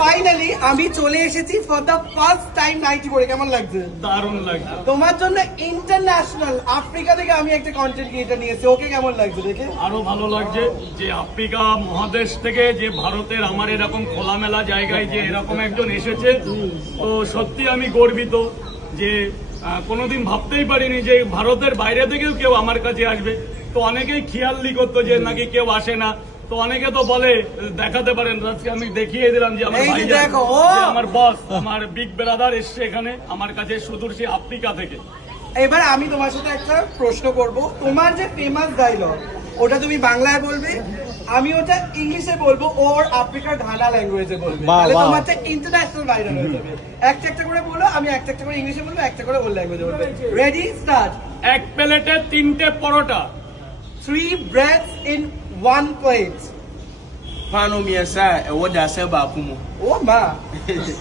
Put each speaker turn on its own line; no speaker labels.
Finally আমি চলে এসেছি for the first time nightie পরে। কেমন লাগছে?
দারুণ লাগছে।
তোমার জন্য ইন্টারন্যাশনাল আফ্রিকা থেকে আমি একটা কন্টেন্ট ক্রিয়েটর নিয়েছি। ওকে কেমন লাগছে দেখে?
আরো ভালো লাগছে যে আফ্রিকা মহাদেশ থেকে যে ভারতের আমার এরকম খোলামেলা জায়গায় যে এরকম একজন এসেছে, তো সত্যি আমি গর্বিত যে কোনোদিন ভাবতেই পারিনি যে ভারতের বাইরে থেকেও কেউ আমার কাছে আসবে। তো অনেকেই খেয়ালি করতো যে নাকি কেউ আসে না, তো অনেকে তো বলে দেখাতে পারেন, আজকে আমি দেখিয়ে দিলাম যে আমার
এই যে
ভাই,
দেখো, ও!
আমার বস, আমার বিগ ব্রাদার এসছে এখানে আমার কাছে সুদূর সে আফ্রিকা থেকে।
এবার আমি তোমার সাথে একটা প্রশ্ন করব। তোমার যে ফেমাস ডায়লগ ওটা তুমি বাংলায় বলবে, আমি ওটা ইংলিশে বলবো, ওর আফ্রিকার ঘানা ল্যাঙ্গুয়েজে বলবে। তাহলে তোমারটা ইন্টারন্যাশনাল ভাইরাল হয়ে যাবে। একটা একটা করে বলো, আমি একটা একটা করে ইংলিশে বলবো, একটা করে ওর ল্যাঙ্গুয়েজে বলবে। Ready, start.
এক প্লেটে 3টে পরোটা।
3 breads in 1 plate.
Pano mmiɛnsa a ɛwɔ daasɛ baako mu.
Oh ma.